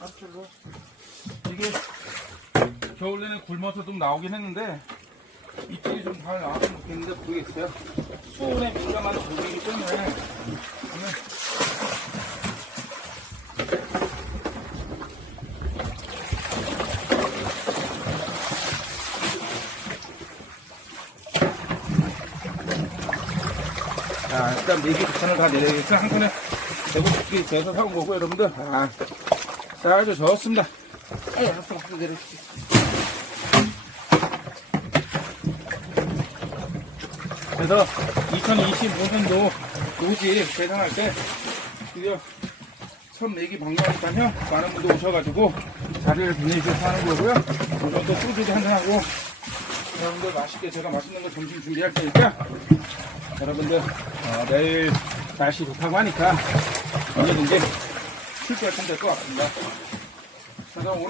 앞쪽으로. 이게 겨울 내내 굶어서 좀 나오긴 했는데 입질이 좀 잘 나왔으면 좋겠는데 모르겠어요. 수온에 민감한 고기이기 때문에 오늘 자, 일단 메기 두 칸을 다 내려야겠어. 한 칸에 150개 돼서 사온 거고, 여러분들. 쌀 좀 저었습니다. 한번 내려주세요. 그래서 2025년도 노지 계산할 때 드디어 첫 메기 방문하니까요. 많은 분들 오셔가지고 자리를 빛내주셔서 하는 거고요. 오늘 또 소주도 한잔하고 여러분들 맛있게 제가 맛있는 거 점심 준비할 테니까 여러분들 내일 날씨 좋다고 하니까 언제든지 출제하시면 될 것 같습니다. 그래서 오늘